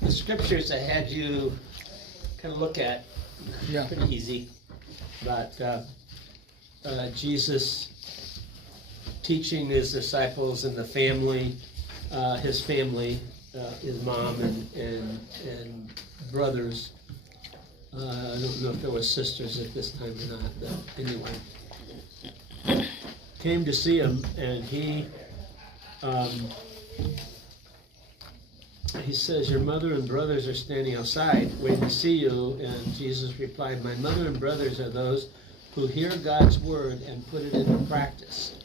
the scriptures I had you kind of look at, pretty easy, but Jesus teaching his disciples and the family, his family, his mom and brothers. I don't know if there were sisters at this time or not, but anyway. Came to see him, and he says, your mother and brothers are standing outside waiting to see you. And Jesus replied, my mother and brothers are those who hear God's word and put it into practice.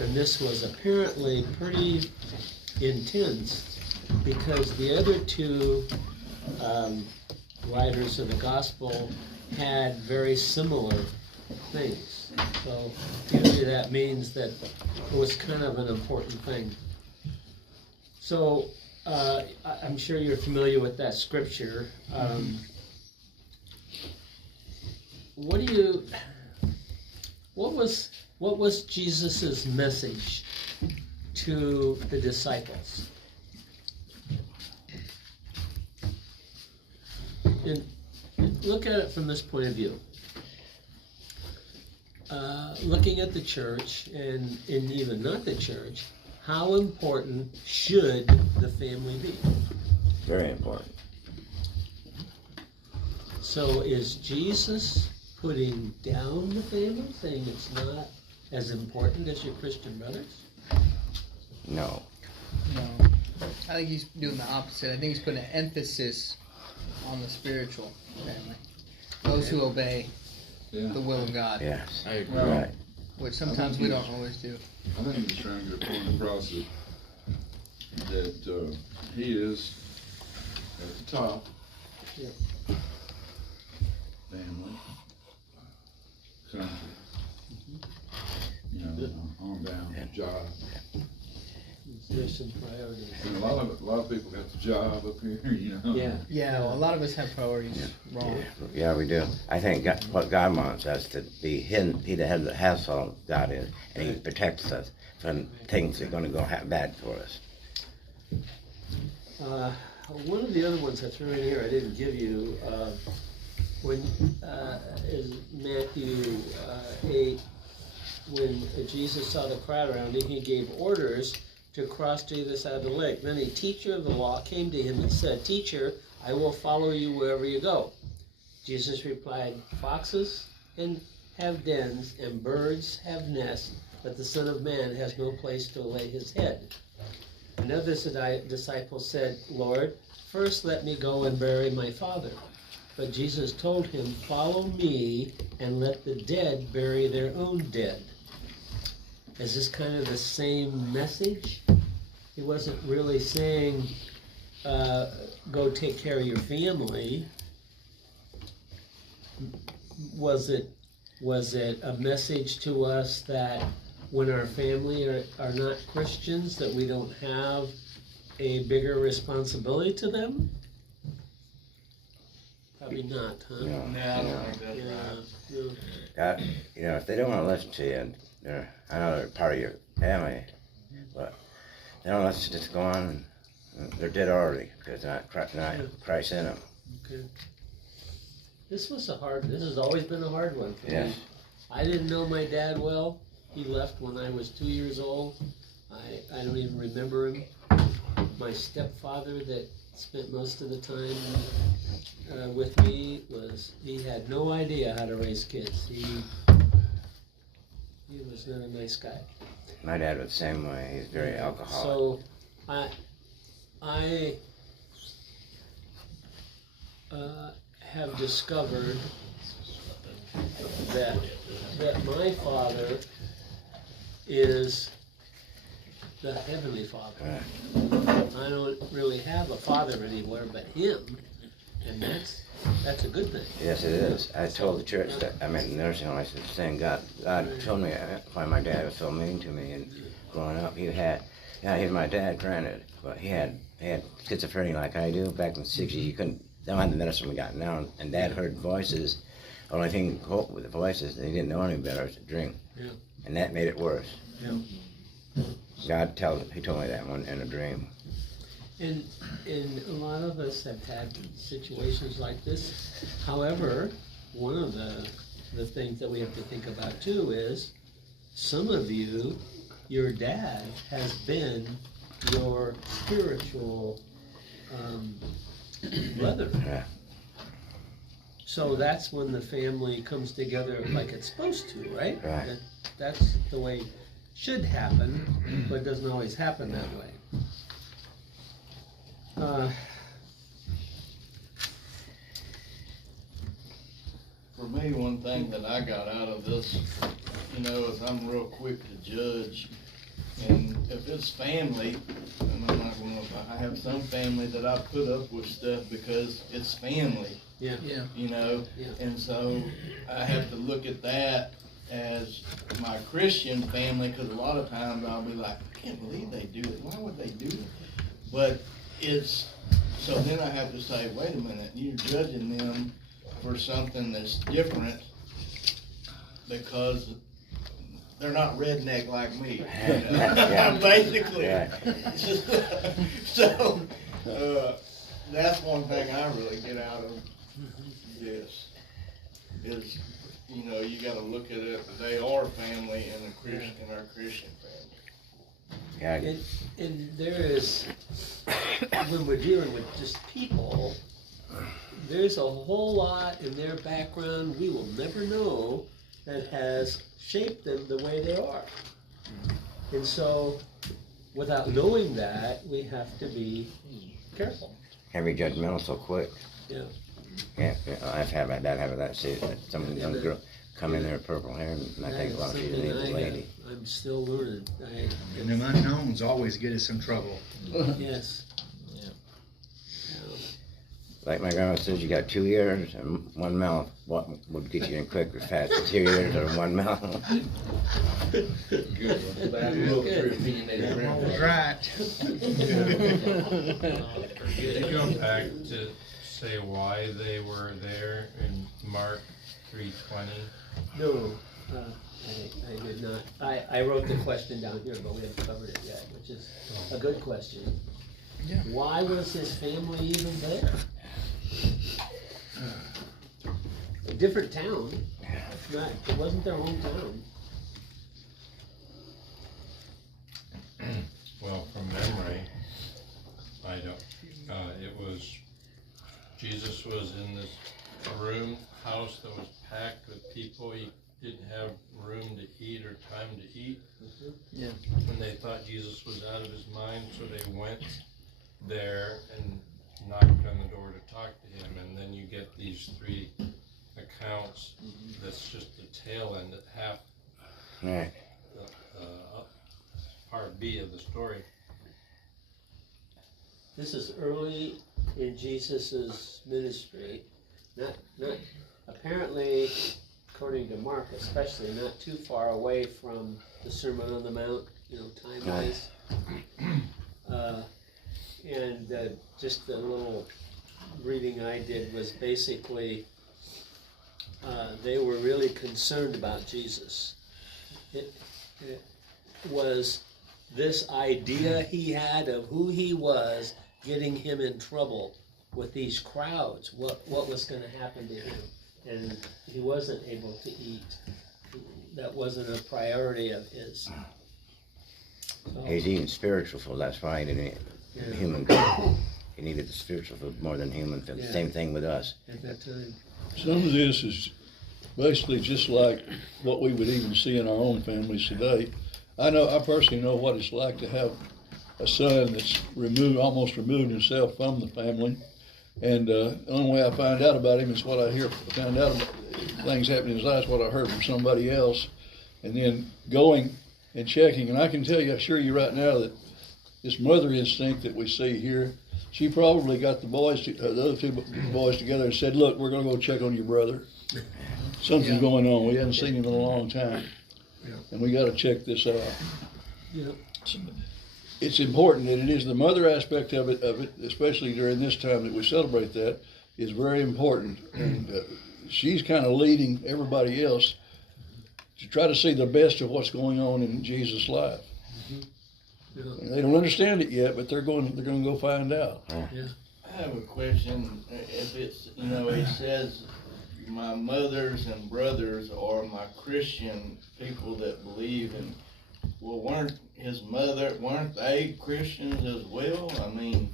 And this was apparently pretty intense, because the other two writers of the gospel had very similar things. So usually that means that it was kind of an important thing. So I'm sure you're familiar with that scripture. What was Jesus's message to the disciples? And look at it from this point of view. Looking at the church, and even not the church, how important should the family be? Very important. So is Jesus putting down the family, saying it's not as important as your Christian brothers? No. No. I think he's doing the opposite. I think he's putting an emphasis on the spiritual family. Those who obey the will of God. Yes. I agree. Right. Which sometimes we don't always do. I think he's trying to get a point across that he is at the top. Yeah. Family, country, on down, job. There's some priorities. And a lot of people got the job up here, Yeah. Yeah, well, a lot of us have priorities wrong. Yeah, we do. I think what God wants us to be hidden, he the head of the household, God is, and he protects us from things that are going to go bad for us. One of the other ones I threw in here I didn't give you, is Matthew 8, when Jesus saw the crowd around him, he gave orders to cross to either side of the lake. Then a teacher of the law came to him and said, Teacher, I will follow you wherever you go. Jesus replied, Foxes have dens, and birds have nests, but the Son of Man has no place to lay his head. Another disciple said, Lord, first let me go and bury my father. But Jesus told him, follow me and let the dead bury their own dead. Is this kind of the same message? He wasn't really saying, go take care of your family. Was it a message to us that when our family are not Christians, that we don't have a bigger responsibility to them? Probably not, huh? No. Yeah, I don't think that's right. No. God, if they don't want to listen to you, and I know they're part of your family, but they don't listen to just go on, and they're dead already, because they're not Christ in them. Okay. This has always been a hard one for Yes. me. I didn't know my dad well. He left when I was 2 years old. I don't even remember him. My stepfather that spent most of the time with me he had no idea how to raise kids. He was not a nice guy. My dad was the same way. He's very alcoholic. So I have discovered that my father is the Heavenly Father. I don't really have a father anywhere but him, and that's a good thing. Yes, it is. I told the church that I'm in the nursing home. I said, saying God told me why my dad was so mean to me. And growing up, he was my dad, granted, but he had schizophrenia like I do. Back in the 60s, you couldn't. They don't have the medicine we got now. And Dad heard voices. The only thing he could cope with the voices, and he didn't know any better, was to drink. Yeah. And that made it worse. Yeah. He told me that one in a dream. And a lot of us have had situations like this. However, one of the things that we have to think about too is, some of you, your dad has been your spiritual brother. Yeah. So that's when the family comes together like it's supposed to, right? Right. That's the way it should happen, but it doesn't always happen that way. For me, one thing that I got out of this, is I'm real quick to judge. And if it's family, and I have some family that I put up with stuff because it's family. Yeah. Yeah. And so I have to look at that as my Christian family, because a lot of times I'll be like, I can't believe they do it. Why would they do it? But so then I have to say, wait a minute, you're judging them for something that's different because they're not redneck like me. Basically. So, that's one thing I really get out of this is, you gotta look at it, they are family in our Christian family. Yeah. And there is, when we're dealing with just people, there's a whole lot in their background we will never know that has shaped them the way they are. And so, without knowing that, we have to be careful. Can't be judgmental so quick. Yeah. Yeah, I've had my dad have that too. That some young girl come in there with purple hair, and I think, well, she's an English lady. I'm still learning. And them unknowns always get us in trouble. Yes. Like my grandma says, you got 2 ears and 1 mouth. What would get you in quick or fast? 2 ears or 1 mouth? Good one. That's right. Did you unpack to say why they were there in Mark 3:20? No, I did not. I wrote the question down here, but we haven't covered it yet, which is a good question. Yeah. Why was his family even there? A different town. Right, it wasn't their hometown. Well, from memory, I don't, it was, Jesus was in this house that was packed with people. He didn't have room to eat or time to eat. Yeah. When they thought Jesus was out of his mind, so they went there and knocked on the door to talk to him, and then you get these 3 accounts. That's just the tail end, at half Right. part B of the story. This is early in Jesus's ministry. Not apparently, according to Mark especially, not too far away from the Sermon on the Mount, time-wise. And just the little reading I did was basically, they were really concerned about Jesus. It was this idea he had of who he was getting him in trouble with these crowds. What was going to happen to him? And he wasn't able to eat. That wasn't a priority of his. So, He's eating spiritual food. That's why he didn't eat human food. He needed the spiritual food more than human food. Yeah. Same thing with us. at that time. Some of this is basically just like what we would even see in our own families today. I personally know what it's like to have a son that's almost removed himself from the family. And the only way I find out about him is what I found out about things happening in his life, what I heard from somebody else. And then going and checking. And I can tell you, I assure you right now that this mother instinct that we see here, she probably got the other 2 boys together and said, look, we're going to go check on your brother. Something's going on. We haven't seen him in a long time. And we got to check this out. Yeah. So it's important that it is the mother aspect of it, especially during this time that we celebrate that, is very important. And she's kind of leading everybody else to try to see the best of what's going on in Jesus' life. They don't understand it yet, but they're going to go find out. I have a question. If it's, it says my mothers and brothers are my Christian people that believe in, well, weren't they Christians as well? I mean.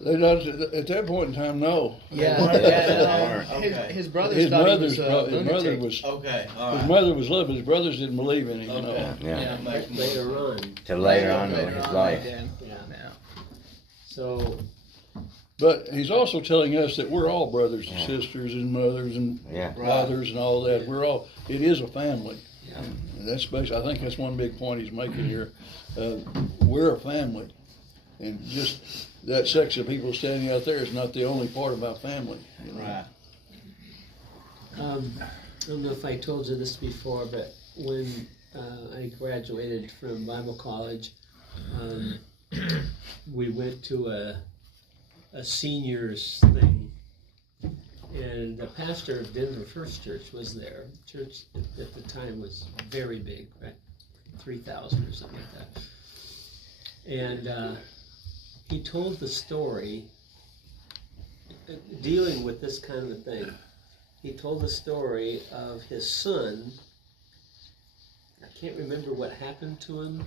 They not, at that point in time, no. His brothers thought he was a lunatic. Okay, all right. His mother was living. His brothers didn't believe in him. Okay. Yeah. Later on. Till later on in his life. So, But he's also telling us that we're all brothers and sisters and mothers and fathers and all that. We're all. It is a family. Yeah. And that's basically. I think that's one big point he's making here. We're a family, and just that section of people standing out there is not the only part of our family. Right. I don't know if I told you this before, but when I graduated from Bible college, we went to a seniors thing, and the pastor of Denver First Church was there. Church at the time was very big, right? 3,000 or something like that. And he told the story, dealing with this kind of a thing. He told the story of his son. I can't remember what happened to him,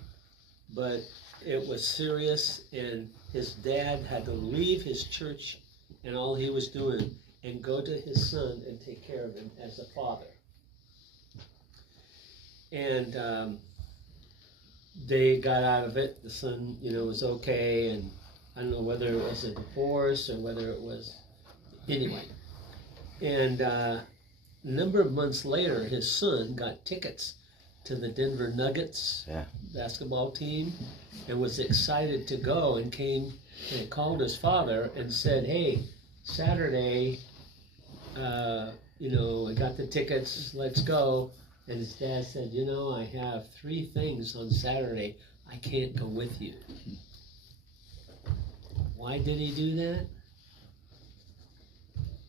but it was serious, and his dad had to leave his church and all he was doing and go to his son and take care of him as a father. And they got out of it. The son, was okay, and I don't know whether it was a divorce or whether it was, anyway. And a number of months later, his son got tickets to the Denver Nuggets basketball team and was excited to go, and came and called his father and said, hey, Saturday, I got the tickets, let's go. And his dad said, I have 3 things on Saturday, I can't go with you. Why did he do that?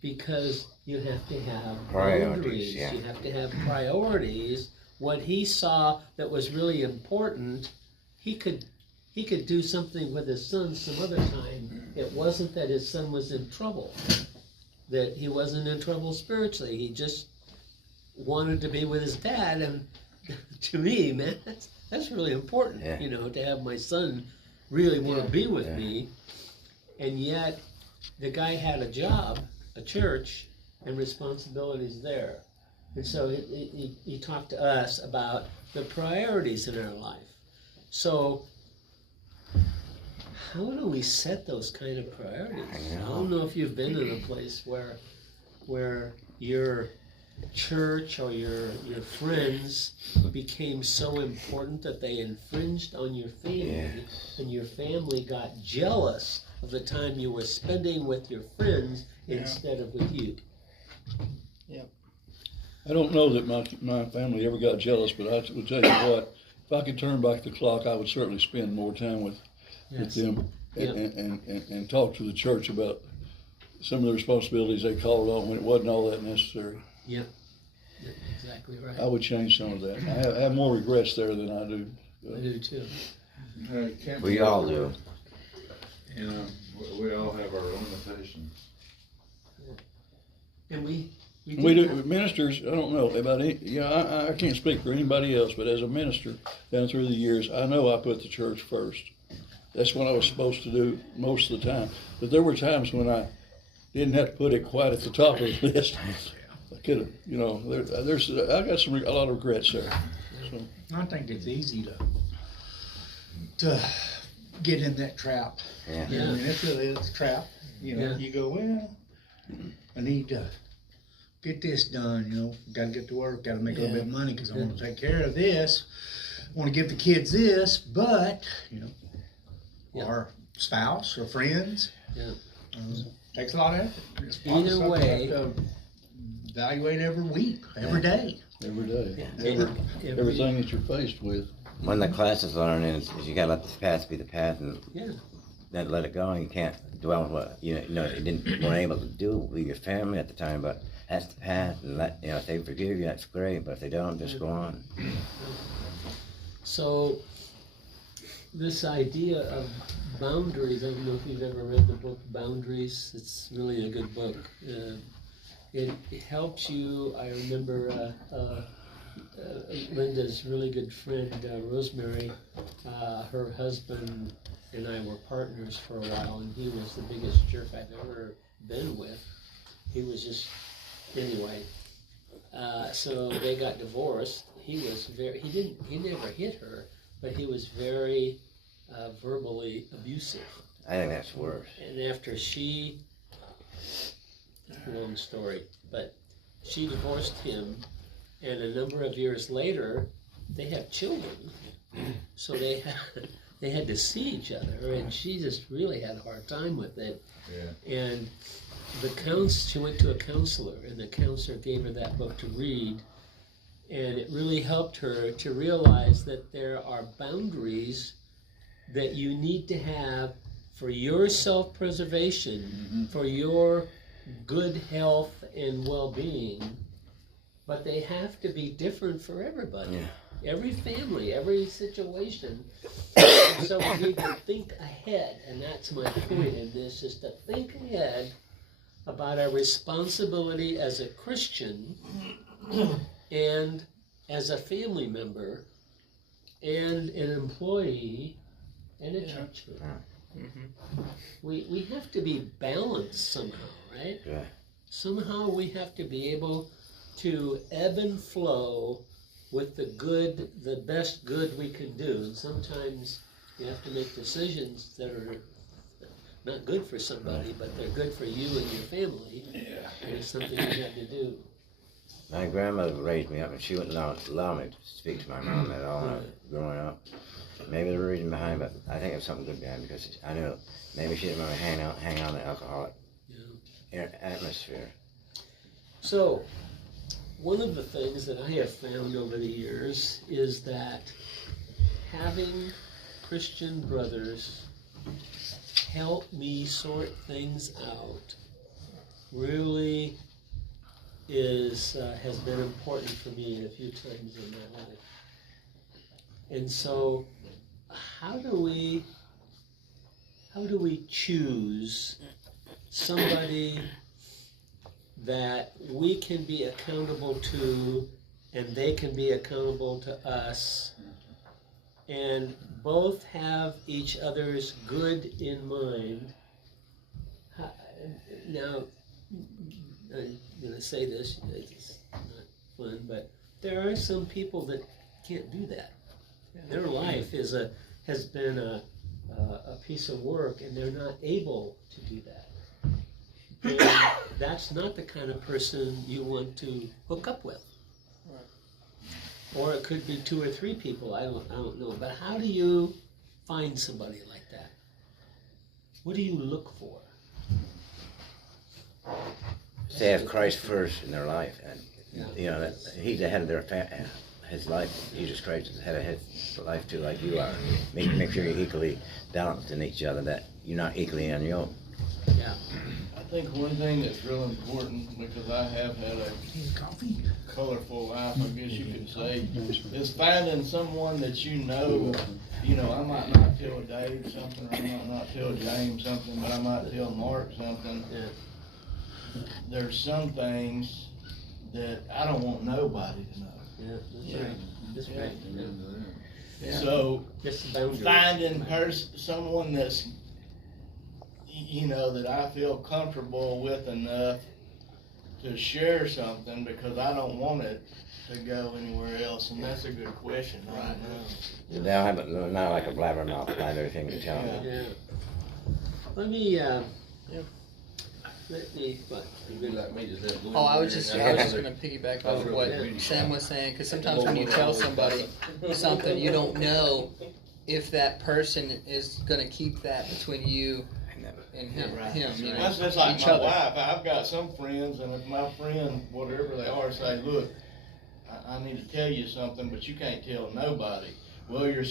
Because you have to have boundaries. Yeah. You have to have priorities. What he saw that was really important, he could do something with his son some other time. It wasn't that his son was in trouble, that he wasn't in trouble spiritually. He just wanted to be with his dad, and to me, man, that's really important. To have my son really want to be with me, and yet the guy had a job, a church, and responsibilities there. And so he talked to us about the priorities in our life. So how do we set those kind of priorities? I don't know if you've been in a place where your church or your friends became so important that they infringed on your family, and your family got jealous of the time you were spending with your friends instead of with you. I don't know that my family ever got jealous, but I would tell you what, if I could turn back the clock, I would certainly spend more time with them and talk to the church about some of the responsibilities they called on when it wasn't all that necessary. Yep, exactly right. I would change some of that. I have more regrets there than I do. I do too. We all do. We all have our own limitations. And we do, ministers, I don't know about I can't speak for anybody else, but as a minister down through the years, I know I put the church first. That's what I was supposed to do most of the time. But there were times when I didn't have to put it quite at the top of the list. I could have, I got a lot of regrets there. So. I think it's easy to get in that trap. Yeah. I mean, it's a trap. You go, well, I need to get this done, got to get to work, got to make a little bit of money because I want to take care of this. I want to give the kids this, but, our spouse or friends, takes a lot of effort. It's either way, evaluate every week, every day. Every day. Everything that you're faced with. One of the classes learning is you gotta let the past be the past and then let it go, and you can't dwell on what you weren't able to do with your family at the time, but that's the past, and if they forgive you, that's great, but if they don't, just go on. So this idea of boundaries, I don't know if you've ever read the book Boundaries. It's really a good book. It helps you. I remember Linda's really good friend, Rosemary, her husband and I were partners for a while, and he was the biggest jerk I've ever been with. He was just, anyway. So they got divorced. He never hit her, but he was very verbally abusive. I think that's worse. And after long story, but she divorced him, and a number of years later, they have children. So they had to see each other, and she just really had a hard time with it. Yeah. And she went to a counselor, and the counselor gave her that book to read, and it really helped her to realize that there are boundaries that you need to have for your self-preservation, for your good health and well-being, but they have to be different for everybody. Yeah. Every family, every situation. So we need to think ahead, and that's my point in this, is to think ahead about our responsibility as a Christian and as a family member and an employee and a church member. We have to be balanced somehow, right? Yeah. Somehow we have to be able to ebb and flow with the best good we can do. And sometimes you have to make decisions that are not good for somebody, but they're good for you and your family. Yeah. And it's something you have to do. My grandmother raised me up, and she wouldn't allow me to speak to my mom at all when I was growing up. Maybe the reason behind, but I think it's something good behind, because I knew maybe she didn't want to hang out in the alcoholic atmosphere. So, one of the things that I have found over the years is that having Christian brothers help me sort things out really has been important for me a few times in my life. And so, how do we choose somebody that we can be accountable to and they can be accountable to us, and both have each other's good in mind? Now, I'm going to say this, it's not fun, but there are some people that can't do that. Their life has been a piece of work, and they're not able to do that. And that's not the kind of person you want to hook up with. Or it could be 2 or 3 people, I don't know. But how do you find somebody like that? What do you look for? They have Christ first in their life, and you know that He's the head of his life. Jesus Christ is the head of his life too, like you are. Make sure you're equally balanced in each other, that you're not equally on your own. Yeah. I think one thing that's real important, because I have had a colorful life, I guess you could say, is finding someone that you know, I might not tell Dave something, or I might not tell James something, but I might tell Mark something. There's some things that I don't want nobody to know. Yeah, that's right. That's right. Yeah. So, Just the boundaries. finding someone that's, that I feel comfortable with enough to share something, because I don't want it to go anywhere else, and that's a good question right now. They don't have it, not like a blabbermouth, find everything to tell them. Yeah. Let me, what? Oh, I was just gonna piggyback off of what Sam was saying, because sometimes when you tell somebody something, you don't know if that person is gonna keep that between you and him. That's just like my wife. I've got some friends, and if my friend, whatever they are, say, look, I need to tell you something, but you can't tell nobody. Well, your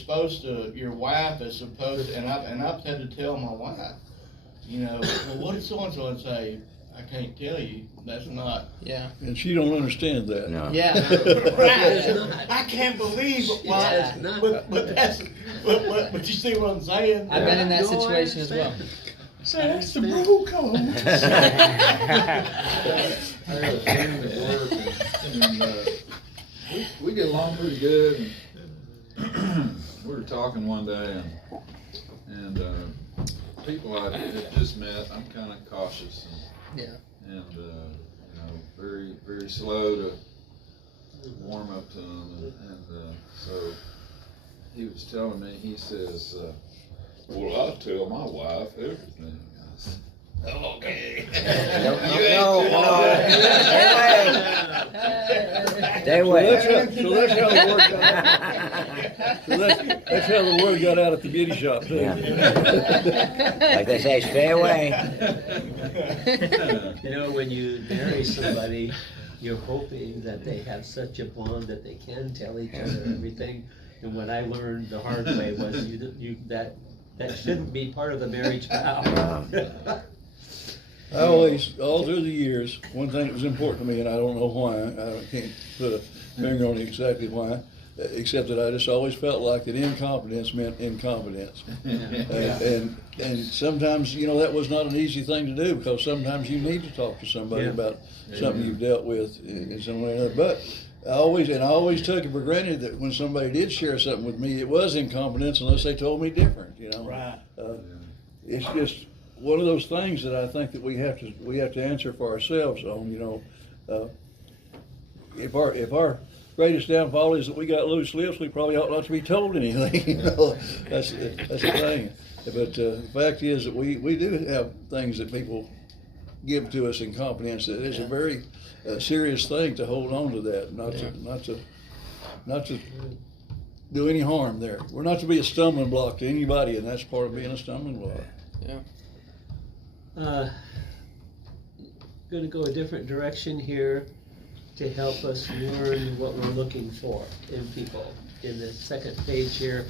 wife is supposed to, and I've had to tell my wife, well, what did so-and-so say? I can't tell you, that's not. Yeah. And she don't understand that. No. Yeah. Right. I can't believe why, It's not. but that's, but you see what I'm saying? I've been in that No, I situation as well. Say, that's the bro code. I have a friend at work, and we get along pretty good. And we were talking one day, and people I had just met, I'm kind of cautious, Yeah. and you know, very very slow to warm up to them, and so he was telling me, he says, well, I tell my wife everything. I said, okay. Stay away. So that's how the word got out. So that's how the word got out at the beauty shop too. Yeah. Like they say, stay away. You know, when you marry somebody, you're hoping that they have such a bond that they can tell each other everything. And what I learned the hard way was that shouldn't be part of the marriage vow. I always, all through the years, one thing that was important to me, and I don't know why, I can't put a finger on exactly why, except that I just always felt like that incompetence meant incompetence. And sometimes, you know, that was not an easy thing to do, because sometimes you need to talk to somebody about something you've dealt with in some way or another. But I always took it for granted that when somebody did share something with me, it was incompetence unless they told me different, you know. Right. It's just one of those things that I think that we have to answer for ourselves on, you know. If our greatest downfall is that we got loose lips, we probably ought not to be told anything, you know. That's the thing. But the fact is that we do have things that people give to us in confidence. That it's a very serious thing to hold on to that, not to do any harm there. We're not to be a stumbling block to anybody, and that's part of being a stumbling block. Yeah. Going to go a different direction here to help us learn what we're looking for in people. In the second page here,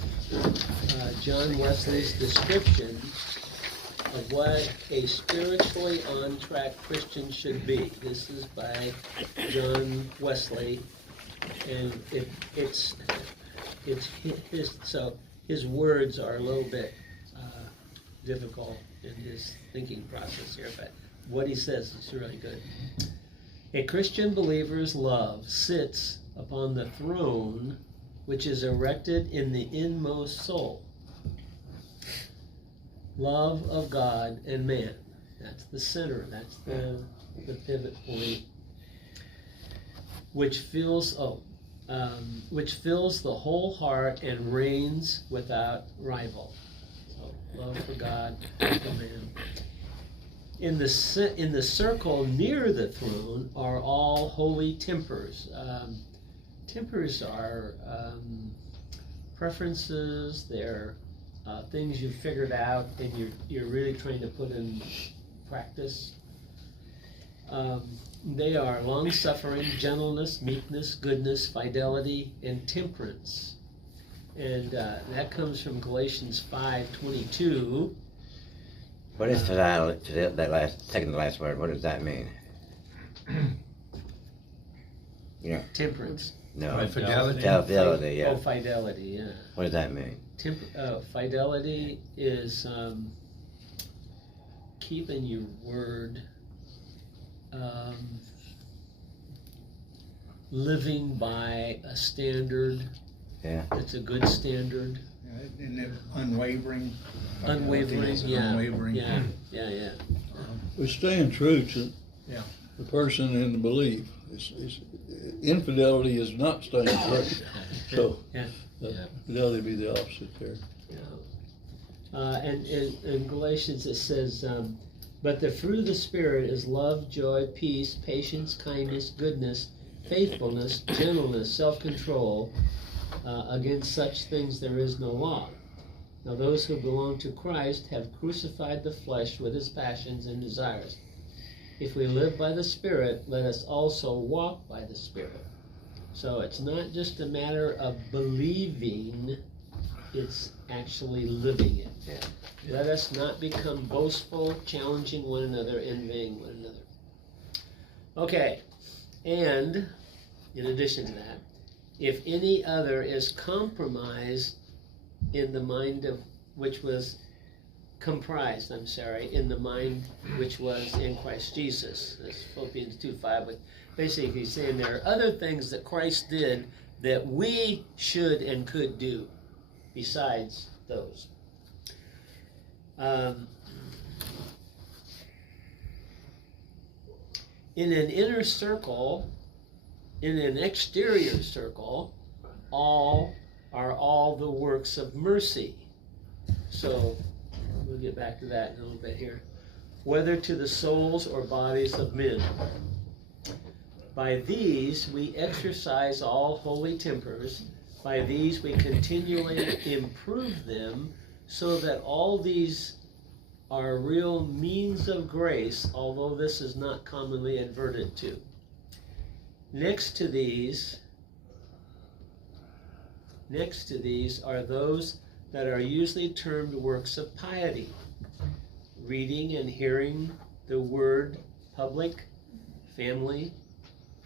John Wesley's description of what a spiritually on-track Christian should be. This is by John Wesley, and it's his, so his words are a little bit difficult in his thinking process here, but what he says is really good. A Christian believer's love sits upon the throne which is erected in the inmost soul. Love of God and man. That's the center, that's the pivot point, which fills the whole heart and reigns without rival. So love for God and for man. In the circle near the throne are all holy tempers. Tempers are preferences. They're things you've figured out and you're really trying to put in practice. They are long-suffering, gentleness, meekness, goodness, fidelity, and temperance. And that comes from Galatians 5:22. What is that second to last word? What does that mean? You know, Temperance. no. Fidelity. Fidelity, yeah. Oh, fidelity, yeah. What does that mean? Fidelity is keeping your word, living by a standard. Yeah. It's a good standard. And then unwavering. Unwavering, yeah. Unwavering. Yeah. We're staying true to Yeah. the person and the belief. Infidelity is not staying true. So Yeah. fidelity would be the opposite there. And in Galatians it says, but the fruit of the Spirit is love, joy, peace, patience, kindness, goodness, faithfulness, gentleness, self-control. Against such things there is no law. Now those who belong to Christ have crucified the flesh with its passions and desires. If we live by the Spirit, let us also walk by the Spirit. So it's not just a matter of believing, it's actually living it. Let us not become boastful, challenging one another, envying one another. Okay, and in addition to that, if any other is compromised in the mind of which was comprised, in the mind which was in Christ Jesus. That's Philippians 2:5, but basically saying there are other things that Christ did that we should and could do besides those. In an inner circle, in an exterior circle, all are all the works of mercy. So, we'll get back to that in a little bit here. Whether to the souls or bodies of men. By these we exercise all holy tempers. By these we continually improve them, so that all these are real means of grace, although this is not commonly adverted to. Next to these are those that are usually termed works of piety: reading and hearing the word, public, family,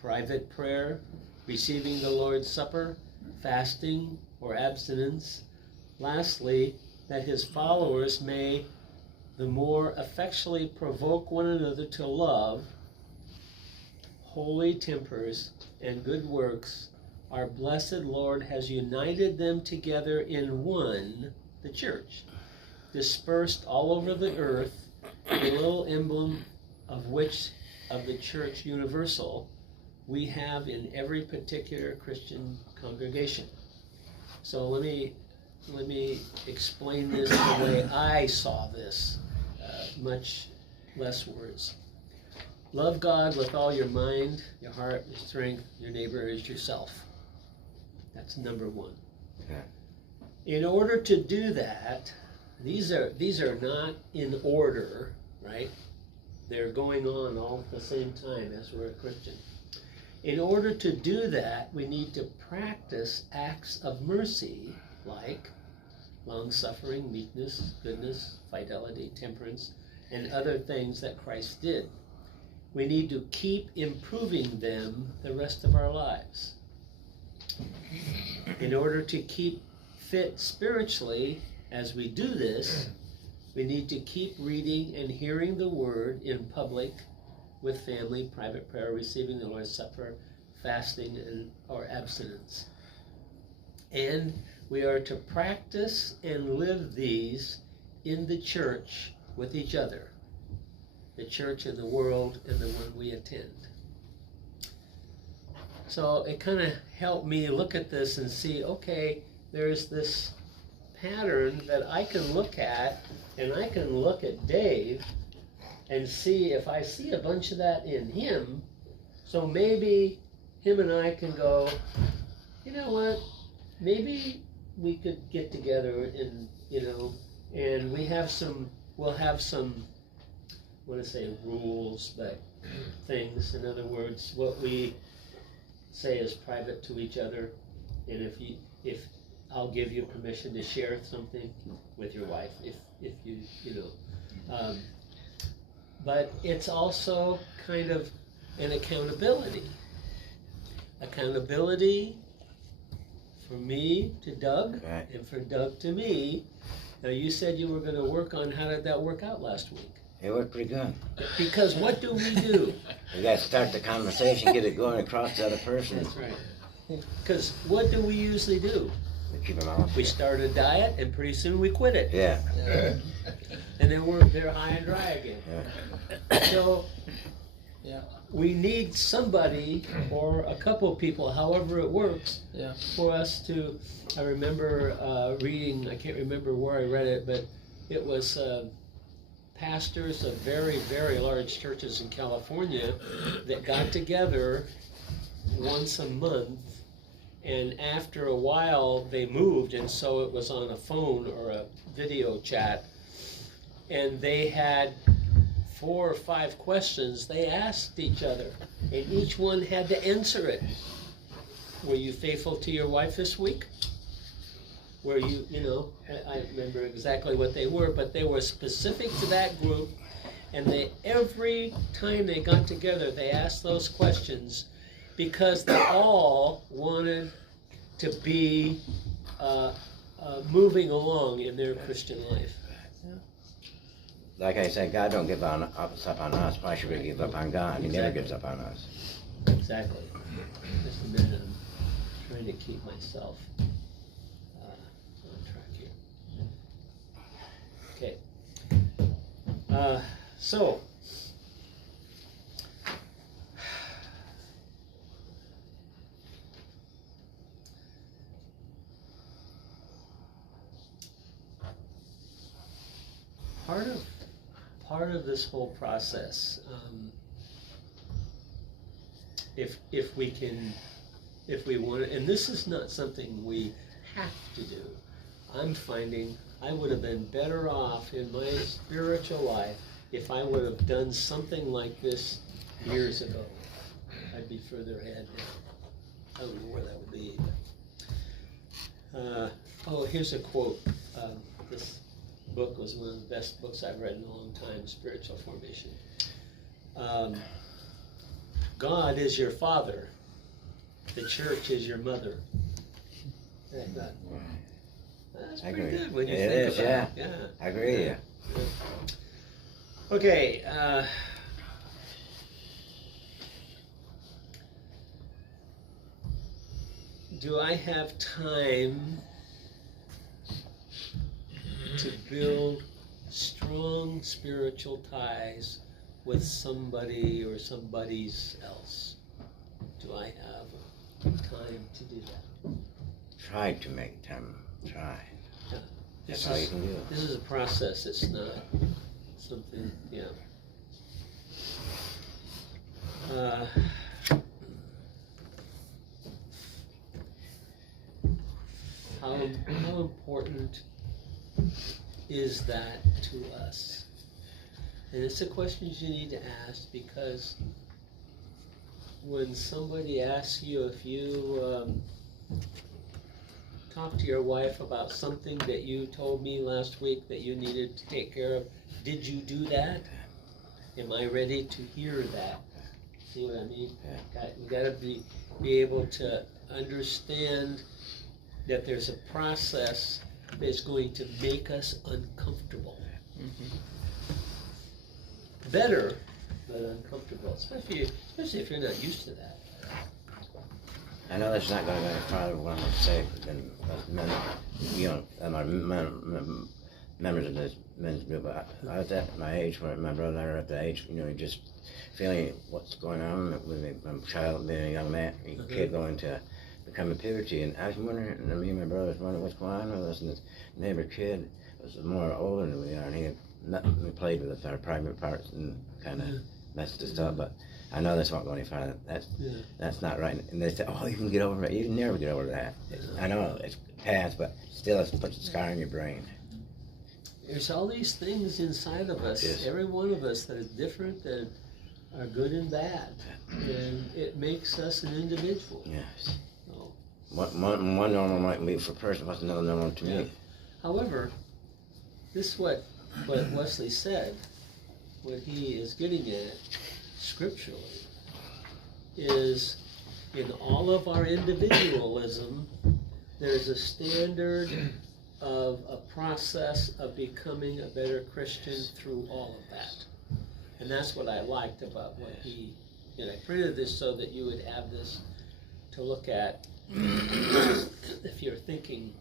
private prayer, receiving the Lord's Supper, fasting or abstinence. Lastly, that his followers may the more effectually provoke one another to love, holy tempers, and good works. Our blessed Lord has united them together in one, the church, dispersed all over the earth, the little emblem of which, of the church universal, we have in every particular Christian congregation. So let me explain this the way I saw this, much less words. Love God with all your mind, your heart, your strength, your neighbor as yourself. That's number one. Yeah. In order to do that, these are not in order, right? They're going on all at the same time as we're a Christian. In order to do that, we need to practice acts of mercy like long-suffering, meekness, goodness, fidelity, temperance, and other things that Christ did. We need to keep improving them the rest of our lives. In order to keep fit spiritually, as we do this, we need to keep reading and hearing the word in public, with family, private prayer, receiving the Lord's Supper, fasting, or abstinence. And we are to practice and live these in the church with each other, the church and the world and the one we attend. So it kind of helped me look at this and see, okay, there's this pattern that I can look at, and I can look at Dave and see if I see a bunch of that in him. So maybe him and I can go, you know what, maybe we could get together and, and we'll have some, I want to say rules, but things. In other words, what we say is private to each other. And if I'll give you permission to share something with your wife, if you but it's also kind of an accountability. Accountability for me to Doug, Right. and for Doug to me. Now you said you were going to work on, how did that work out last week? It worked pretty good. Because what do we do? We got to start the conversation, get it going across the other person. That's right. Because what do we usually do? We keep them out. We start a diet, and pretty soon we quit it. Yeah. And then they're high and dry again. Yeah. So Yeah. we need somebody or a couple of people, however it works, Yeah. for us to. I remember reading, I can't remember where I read it, but it was pastors of very, very large churches in California that got together once a month, and after a while they moved, and so it was on a phone or a video chat, and they had 4 or 5 questions they asked each other, and each one had to answer it. Were you faithful to your wife this week? Were you, I don't remember exactly what they were, but they were specific to that group, And every time they got together, they asked those questions because they all wanted to be moving along in their Christian life. Like I said, God don't give up on us. Why should we give up on God? He never gives up on us. Exactly. Just a minute, I'm trying to keep myself on track here. Okay. So, part of this whole process, if we want to, and this is not something we have to do. I'm finding I would have been better off in my spiritual life if I would have done something like this years ago. I'd be further ahead now. I don't know where that would be. Oh, here's a quote. This book was one of the best books I've read in a long time, Spiritual Formation. God is your father. The church is your mother. That's pretty good when you think about it. Yeah. I agree, yeah. Okay, do I have time to build strong spiritual ties with somebody or somebody's else? Do I have time to do that? Try to make time. Try. Yeah. That's all you can do. This is a process. It's not something, yeah. How important is that to us? And it's a question you need to ask, because when somebody asks you if you talk to your wife about something that you told me last week that you needed to take care of, did you do that? Am I ready to hear that? See what I mean? We gotta be able to understand that there's a process that's going to make us uncomfortable. Better, but uncomfortable, especially if you're not used to that. I know that's not going to go any farther what I'm going to say, but then men, you know, members of this men's group, I was at my age, when my brother and I were at the age, you know, just feeling what's going on with a child, being a young man, a kid going to become a puberty, and I was wondering, and me and my brother was wondering what's going on with us, and this neighbor kid was more older than we are, and he played with our private parts and kind of messed us up, but I know that's not going any farther. That's not right. And they said, oh, you can get over it. You can never get over that. I know it's past, but still it puts a scar in your brain. There's all these things inside of us, every one of us, that are different, that are good and bad, and it makes us an individual. Yes. So, one normal might be for a person, what's another normal to me? However, this is what Wesley said, what he is getting at scripturally, is in all of our individualism, there's a standard of a process of becoming a better Christian through all of that. And that's what I liked about what he did. I printed this so that you would have this to look at if you're thinking.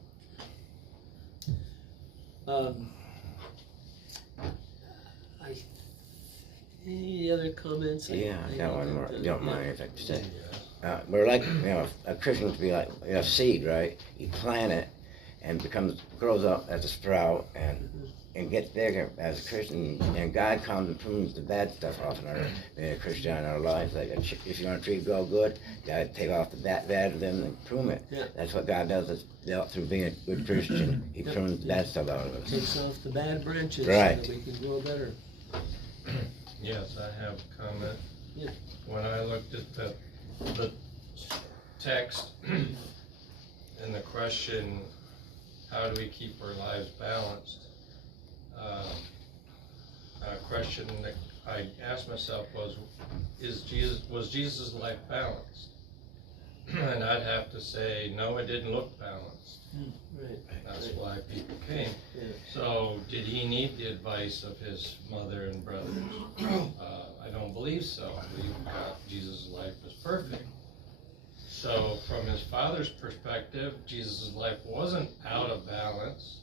Any other comments? Yeah, I got one more. Don't mind if I say. We're like, you know, a Christian to be like a seed, right? You plant it and grows up as a sprout and gets bigger as a Christian, and God comes and prunes the bad stuff off in our being a Christian in our lives. Like if you want a tree to grow good, God take off the bad of them and prune it. Yeah. That's what God does through being a good Christian. He prunes the bad stuff out of us. Takes off the bad branches, right, so that we can grow better. Yes, I have a comment. Yeah. When I looked at the text and the question, how do we keep our lives balanced? A question that I asked myself was Jesus' life balanced? And I'd have to say, no, it didn't look balanced. Right. That's why people came. Yeah. So, did he need the advice of his mother and brothers? I don't believe so. I believe Jesus' life was perfect. So, from his father's perspective, Jesus' life wasn't out of balance.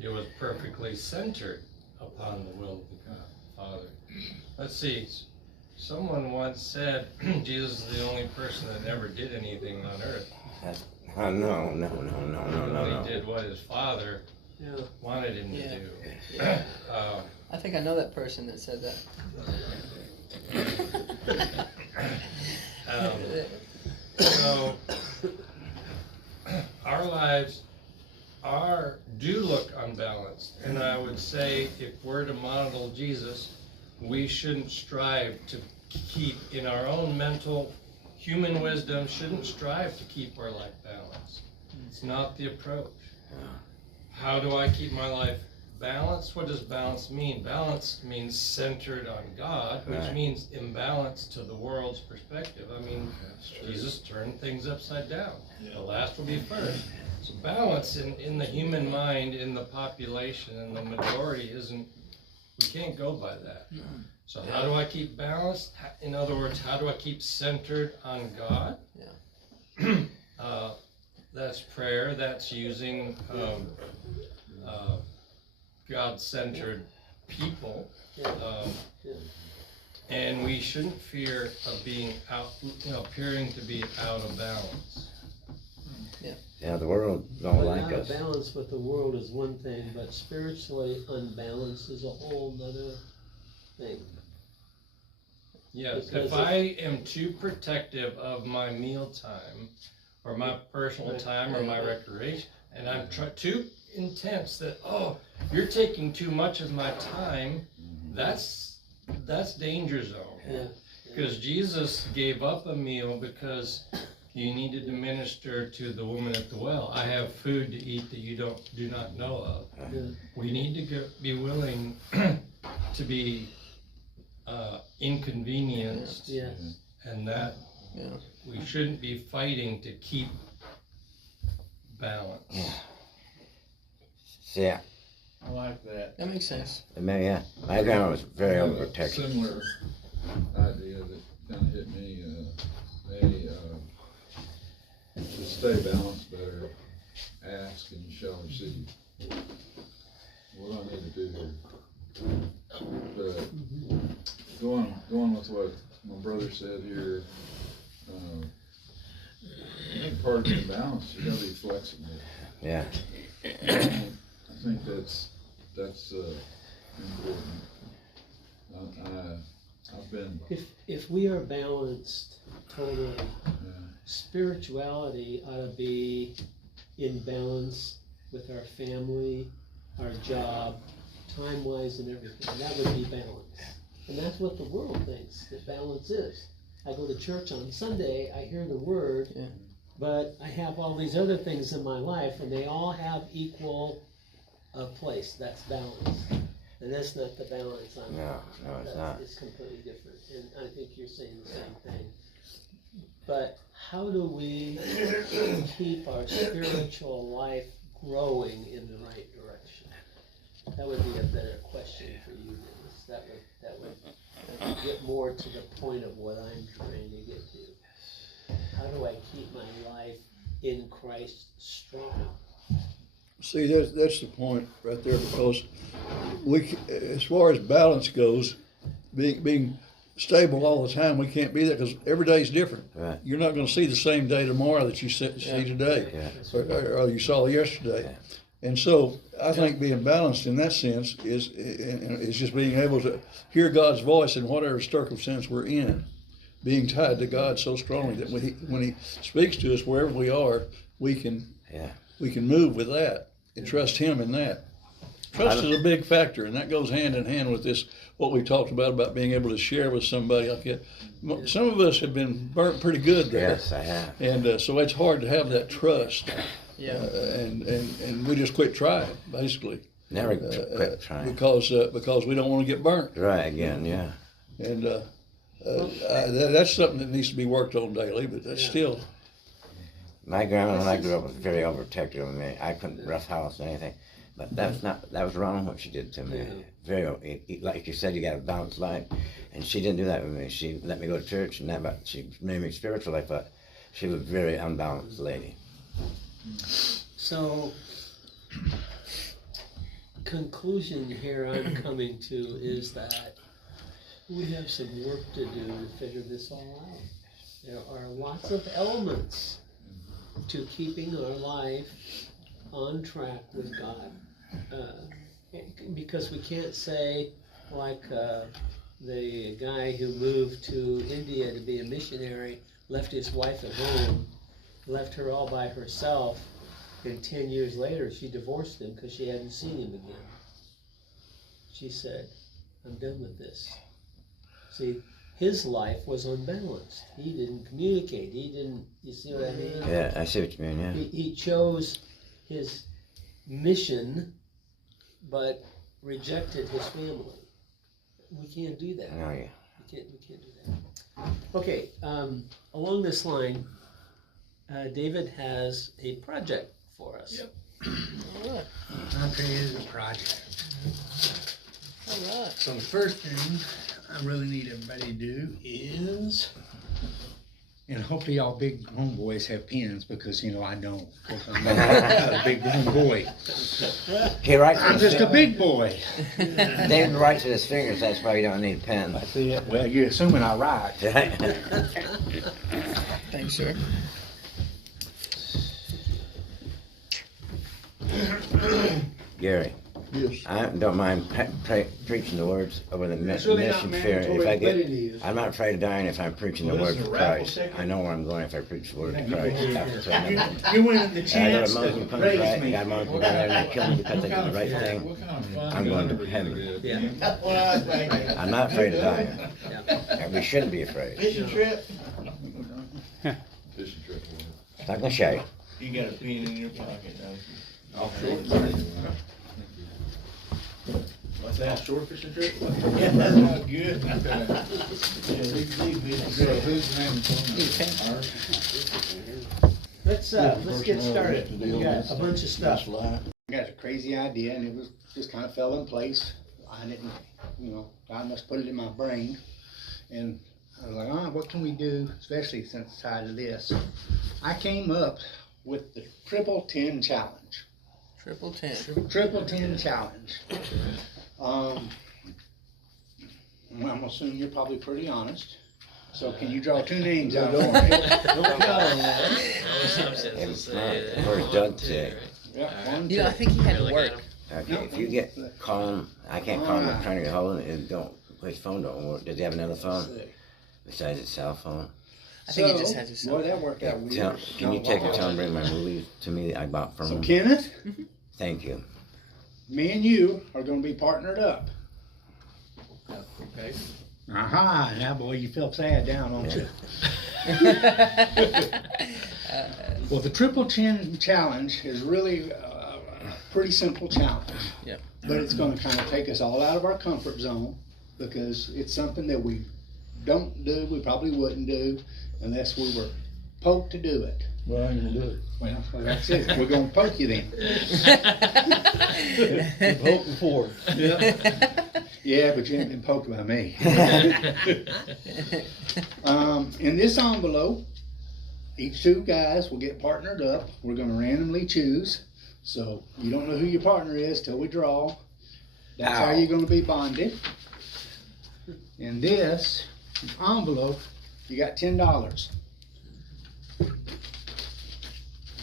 It was perfectly centered upon the will of the Father. Let's see. Someone once said Jesus is the only person that never did anything on earth. No. He only did what his Father wanted him to do. Yeah. I think I know that person that said that. So our lives do look unbalanced, and I would say if we're to model Jesus, we shouldn't strive to keep in our own mental human wisdom, shouldn't strive to keep our life balanced. It's not the approach. How do I keep my life balanced? What does balance mean? Balance means centered on God, which means imbalance to the world's perspective. I mean, Jesus turned things upside down. The last will be first. So balance in the human mind, in the population, and the majority isn't, we can't go by that. So how do I keep balanced? In other words, how do I keep centered on God? That's prayer. That's using God-centered people. And we shouldn't fear of being out, appearing to be out of balance. Yeah, the world don't like Out us. of balance with the world is one thing, but spiritually unbalanced is a whole nother thing. Yes, Because if I am too protective of my meal time, or my personal time, or my recreation, and I'm too intense that, oh, you're taking too much of my time, that's danger zone. Because Jesus gave up a meal because he needed to minister to the woman at the well. I have food to eat that you do not know of. We need to be willing to be inconvenienced, and that we shouldn't be fighting to keep balance. Yeah. I like that. That makes sense. Yeah, my grandma was very I have a overprotective. similar idea that kind of hit me. To stay balanced better, ask and you shall receive. What do I need to do here? But going with what my brother said here, I think part of being balanced, you gotta be flexible. Yeah. I think that's important. I've been. If we are balanced totally, spirituality ought to be in balance with our family, our job, time-wise and everything. That would be balance. And that's what the world thinks that balance is. I go to church on Sunday, I hear the word, but I have all these other things in my life and they all have equal place. That's balance. And that's not the balance I'm No, it's not. It's completely different. And I think you're saying the same thing. But how do we keep our spiritual life growing in the right direction? That would be a better question for you, Dennis. That would get more to the point of what I'm trying to get to. How do I keep my life in Christ strong? See, that's the point right there, because as far as balance goes, being stable all the time, we can't be that, because every day is different. Right. You're not going to see the same day tomorrow that you see today, or you saw yesterday. And so I think being balanced in that sense is just being able to hear God's voice in whatever circumstance we're in, being tied to God so strongly that when He speaks to us wherever we are, we can move with that and trust Him in that. Trust is a big factor, and that goes hand in hand with this, what we talked about being able to share with somebody like that. Some of us have been burnt pretty good there. Yes, I have. And so it's hard to have that trust. Yeah. And we just quit trying, basically. Never quit trying. because we don't want to get burnt. Right, again, yeah. And that's something that needs to be worked on daily, but that's still. My grandma, when I grew up, was very overprotective of me. I couldn't roughhouse anything. But that was wrong what she did to me. Very, like you said, you got a balanced life. And she didn't do that with me. She let me go to church and that, but she made me spiritual life, but she was a very unbalanced lady. So, conclusion here I'm coming to is that we have some work to do to figure this all out. There are lots of elements to keeping our life on track with God. Because we can't say, like the guy who moved to India to be a missionary, left his wife at home, left her all by herself, and 10 years later she divorced him because she hadn't seen him again. She said, I'm done with this. See, his life was unbalanced. He didn't communicate. He didn't, you see what I mean? Yeah, I see what you mean, yeah. He chose his mission, but rejected his family. We can't do that. Oh, yeah. We can't do that. Okay, along this line, David has a project for us. Yep. I'll tell you the project. All right. So the first thing I really need everybody to do is, and hopefully y'all big homeboys have pens because, you know, I don't. I'm not a big homeboy. He writes I'm with just a big boy. David writes with his fingers, that's why you don't need a pen. I see it. Well, you're assuming I write. Thanks, sir. Gary, Yes. I don't mind preaching the words over the It's really not mission fair. mandatory, If I but get, it is. I'm not afraid of dying if I'm preaching the Well, words this of is a raffle Christ. ticket. I know where I'm going if I preach the word of Christ. You winning the I go chance to to Muslim country, praise right? me. God wants me to go there and they kill me because I did the right thing. What kind of fun I'm going to gun are you heaven. gonna get? Yeah. That's what I was thinking. I'm not afraid of dying. Yeah. And we shouldn't be afraid. Fishing trip, Fishing trip. It's not gonna show you. you got a pen in your pocket, don't you? What's that? Short fishing trip? Yeah, that's not good. Let's get started. We got a bunch of stuff. I got a crazy idea and it was just kind of fell in place. I didn't, you know, God must put it in my brain. And I was like, what can we do, especially since it's tied to this? I came up with the Triple 10 Challenge. Triple 10. Triple 10 Challenge. I'm assuming you're probably pretty honest. So can you draw two names out? Where's Doug today? Yeah, one, You know, I think he had to work. Okay, if you get call him, I can't call him. I'm trying to get hold of him. His phone don't work. Does he have another phone besides his cell phone? I think he just has his Well, that worked out weird. Can you take and tell him bring my movies to me that I bought from So him? Kenneth, Thank you. me and you are gonna be partnered up. Okay. Aha, now boy, you feel sad down, don't you? Well, the Triple 10 Challenge is really a pretty simple challenge. Yep. But it's gonna kind of take us all out of our comfort zone because it's something that we don't do, we probably wouldn't do unless we were poked to do it. Well, I ain't gonna do it. Well, that's it, we're gonna poke you then. You've hoped before. Yeah, but you ain't been poked by me. In this envelope, each two guys will get partnered up. We're gonna randomly choose. So you don't know who your partner is till we draw. That's how you're gonna be bonded. In this envelope, you got $10.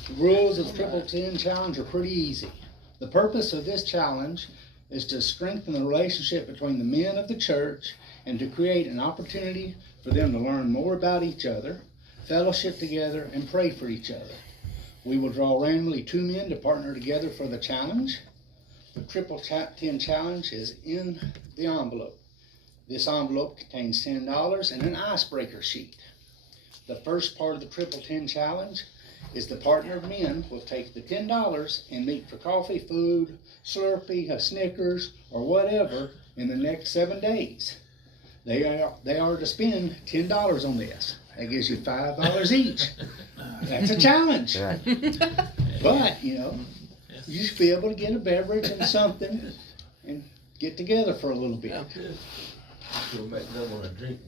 The rules of the Triple 10 Challenge are pretty easy. The purpose of this challenge is to strengthen the relationship between the men of the church and to create an opportunity for them to learn more about each other, fellowship together, and pray for each other. We will draw randomly two men to partner together for the challenge. The Triple 10 Challenge is in the envelope. This envelope contains $10 and an icebreaker sheet. The first part of the Triple 10 Challenge is the partner of men will take the $10 and meet for coffee, food, Slurpee, a Snickers, or whatever in the next 7 days. They are to spend $10 on this. That gives you $5 each. That's a challenge. Right. But, you know, you should be able to get a beverage and something and get together for a little bit. Go back down on a drink.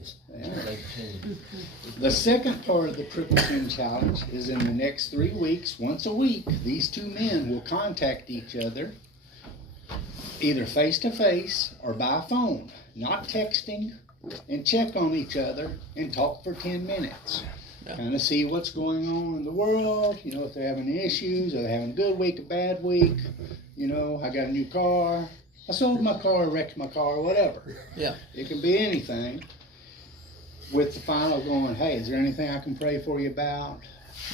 The second part of the Triple 10 Challenge is in the next 3 weeks, once a week, these two men will contact each other either face to face or by phone, not texting, and check on each other and talk for 10 minutes. Kind of see what's going on in the world, you know, if they're having issues, are they having a good week, a bad week, you know, I got a new car, I sold my car, wrecked my car, whatever. Yeah. It can be anything. With the final going, hey, is there anything I can pray for you about?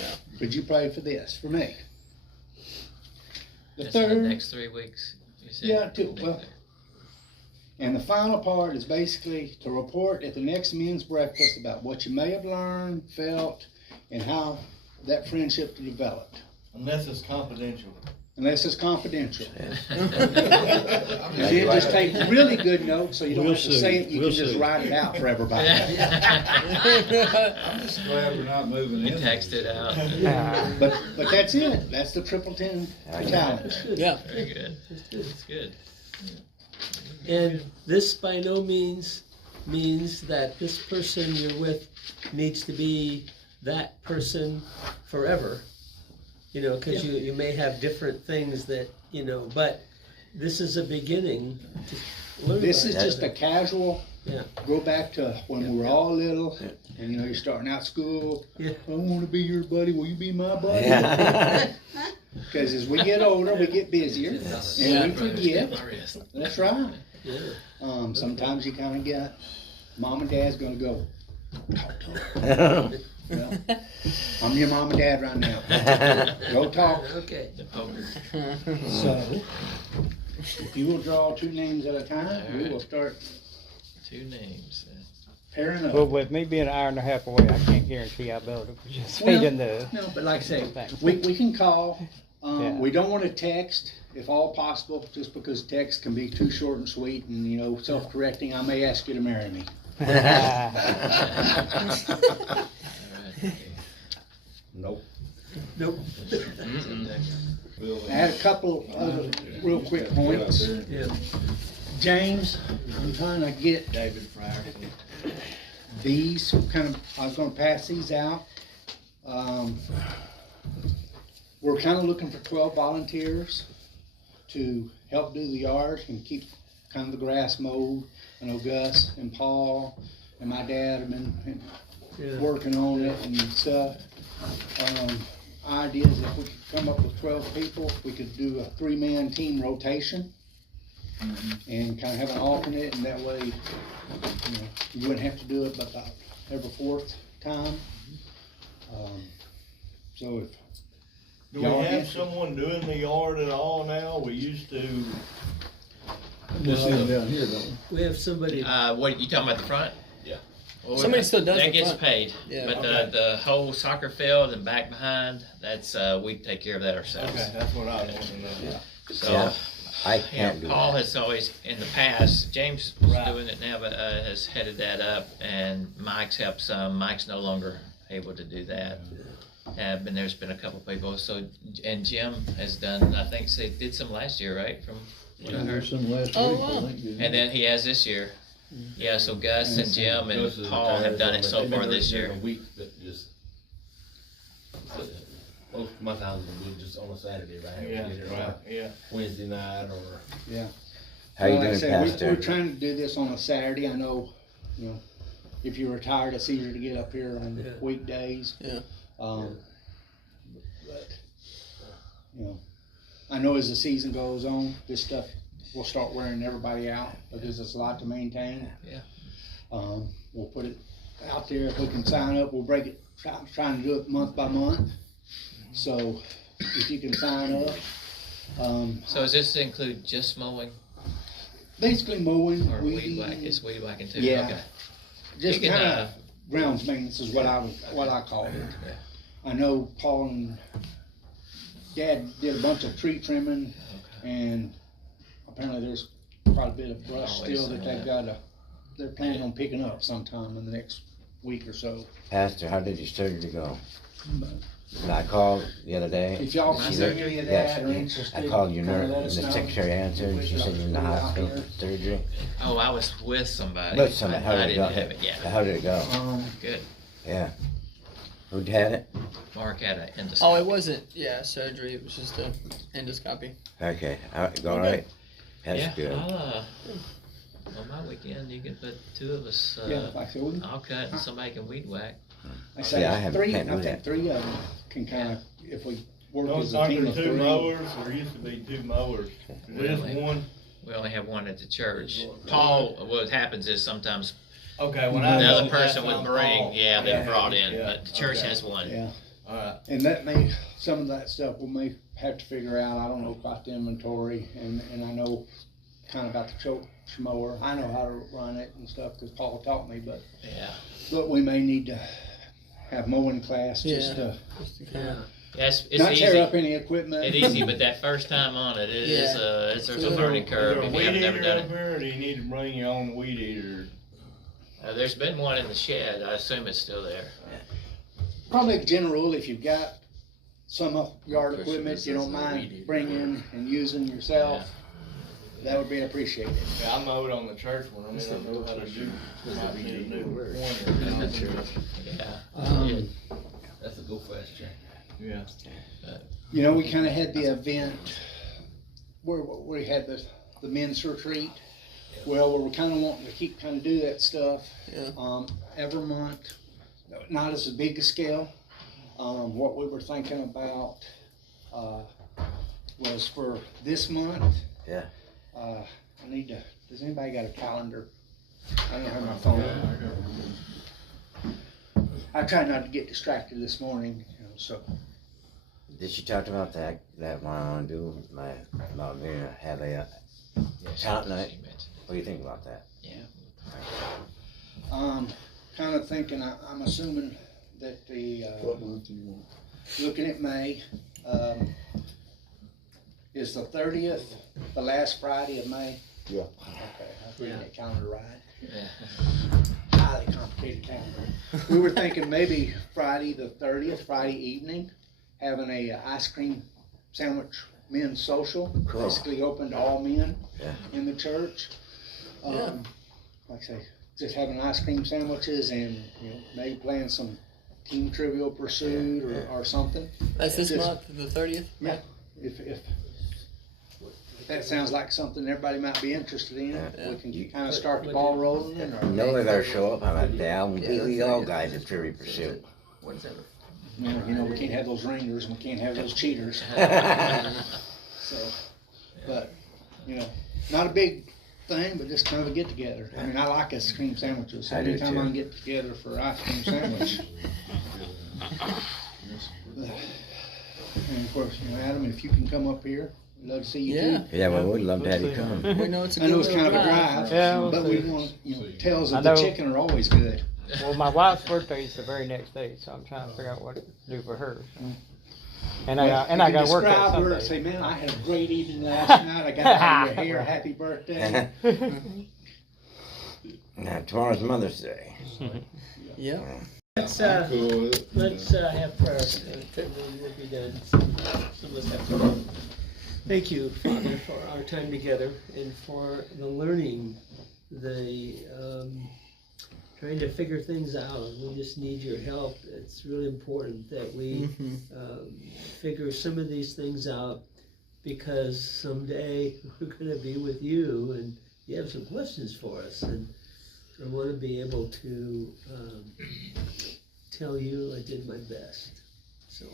Yeah. Could you pray for this, for me? The That's in third, the next 3 weeks. You said? yeah, well, and the final part is basically to report at the next men's breakfast about what you may have learned, felt, and how that friendship developed. Unless it's confidential. Unless it's confidential. I'm You did just take really good notes, so you don't We'll have to see. say it, you We'll can just see. write it out for everybody. I'm just glad we're not moving You in. text it out. But that's it, that's the Triple 10 Challenge. Yeah. Very good. It's good. And this by no means means that this person you're with needs to be that person forever. You know, because you may have different things that, you know, but this is a beginning to learn This about is just a it. casual, Yeah. go back to when we were all little, and you know, you're starting out school. Yeah. I want to be your buddy, will you be my buddy? Yeah. Because as we get older, we get busier, and we forget. That's right. Yeah. Sometimes you kind of get, mom and dad's gonna go, talk to her. Well, I'm your mom and dad right now. Go talk. Okay. The poker. So, if you will draw 2 names at a time, we will start 2 names. pairing Well, up. with me being an hour and a half away, I can't guarantee I'll be able to participate Well, in the. No, but like I say, Thanks. we can call. Yeah. We don't want to text, if all possible, just because text can be too short and sweet and, you know, self-correcting. I may ask you to marry me. Nope. Nope. I had a couple other real quick points. Yeah. James, I'm trying to get David Fryer. these I was gonna pass these out. We're kind of looking for 12 volunteers to help do the yard and keep kind of the grass mowed. I know Gus and Paul and my dad have been Yeah. working on it and stuff. Idea is if we could come up with 12 people, we could do a 3-man team rotation and kind of have an alternate, and that way, you know, you wouldn't have to do it but about every 4th time. So if Do we have someone doing the yard at all now? We used to. Just see them down here, don't we? We have somebody. What, you talking about the front? Yeah. Well, Somebody still does that the gets front. paid. Yeah. But Okay. the whole soccer field and back behind, that's, we take care of that ourselves. Okay, that's what I was wanting to know. So, Yeah. I you know, can't do Paul that. has always, in the past, James was Right. doing it now, but, has headed that up, and Mike's helped some. Mike's no longer able to do that. And there's been a couple people, so, and Jim has done, I think, did some last year, right, from what I There heard? was some last week, Oh, I wow. think. didn't And there? then he has this year. Yeah, so Gus and Jim and Gus is Paul have retired, done it so they've far never- this never year. A week that just, most of my times would be just on a Saturday, right? Yeah, We did it right, on yeah. a Wednesday night or. How you Like I doing, said, Pastor? We're trying to do this on a Saturday. I know, you know, if you're retired, it's easier to get up here on Yeah. weekdays. Yeah. But, you know, I know as the season goes on, this stuff will start wearing everybody out because it's a lot to maintain. Yeah. We'll put it out there. If we can sign up, we'll break it, trying to do it month by month. So if you can sign up, So does this include just mowing basically mowing, or weed weeding, whack? It's weed whacking too? Yeah. Okay. just You can, kind of grounds maintenance is what I call it. I know Paul and Dad did a bunch of tree trimming, and apparently there's quite a bit of brush still that they're planning on picking up sometime in the next week or so. Pastor, how did your surgery go? I called the other day. If y'all can see any of that or Yes, interested, I called your kinda nurse, let and us the know. secretary answered, she said you're in the hospital for surgery. Oh, I was with somebody. With somebody, how I did it go? didn't have it yet. How did it go? Good. Yeah. Who had it? Mark had an endoscopy. Oh, it wasn't, surgery, it was just a endoscopy. Okay, all right? That's Yeah, good. on my weekend, you can put two of us, Yeah, like I said, we can- I'll cut and somebody can weed whack. I say Yeah, I haven't- three, can't do I think that. 3 of them can kinda, if we work Don't as a team there of 2 3. mowers? There used to be 2 mowers. There's Really? one. We only have one at the church. Paul, what happens is sometimes Okay, when the I other know person that's would on bring, Paul. they're brought in, Yeah, but the church okay. has one. Yeah, Alright. and that may, some of that stuff we may have to figure out. I don't know about the inventory, and I know kinda about the choke mower. I know how to run it and stuff, cause Paul taught me, but we may need to have mowing class just to Just to kinda, Yeah, it's not easy. tear up any equipment. It's easy, but that first time on it, there's a learning curve if you haven't never done it. Or do you need to bring your own weed eater? There's been one in the shed. I assume it's still there. Probably a general rule, if you've got some yard equipment you don't mind bringing and using yourself, that would be appreciated. Yeah, I mowed on the church one. I mean, I know how to do. Might need a new one or something. Yeah. That's a go fast check. Yeah. You know, we kinda had the event where we had the men's retreat. Well, we're kinda wanting to keep kinda do that stuff. Every month, not as a big a scale. What we were thinking about, was for this month. Yeah. I need to, does anybody got a calendar? I don't have my phone. I tried not to get distracted this morning, so. Did she talk about that one I wanna do, about me to have a talent night? What do you think about that? Kinda thinking, I'm assuming that What month do you want? looking at May, is the 30th, the last Friday of May? Yeah. Okay, I was reading that calendar right. Yeah. Highly complicated calendar. We were thinking maybe Friday the 30th, Friday evening, having a ice cream sandwich men's social, Cool. basically open to all men Yeah. in the church. Yeah. Like I say, just having ice cream sandwiches and, maybe playing some Team Trivial Pursuit or something. that's this Just- month, the 30th? Yeah, if that sounds like something everybody might be interested in, Yeah. we can kinda start the ball rolling or. No, they better show up on that day. I won't be all guys at Fury Pursuit. What is that? We can't have those ringers and we can't have those cheaters. So, but, not a big thing, but just kind of a get together. I mean, I like ice cream sandwiches. So I do anytime too. I can get together for ice cream sandwich. And of course, Adam, if you can come up here, we'd love to see you Yeah. too. Yeah, well, we'd love to have you come. We know it's a I good know it's little kind of a drive. drive, Yeah, we'll but see. we want, tails I of the know. chicken are always good. Well, my wife's birthday is the very next day, so I'm trying to figure out what to do for her. So. And I You got can to work that describe her Sunday. and say, man, I had a great evening last night. I got out of your hair. Happy birthday. Now, tomorrow's Mother's Day. Yeah. Let's I'm cool with it. let's have prayer, and then we'll be done. So let's have prayer. Thank you, Father, for our time together and for the learning, the trying to figure things out. We just need your help. It's really important that we figure some of these things out, because someday we're going to be with you and you have some questions for us, and I want to be able to tell you I did my best. So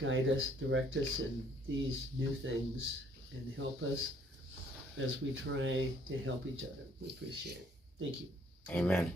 guide us, direct us in these new things, and help us as we try to help each other. We appreciate it. Thank you. Amen.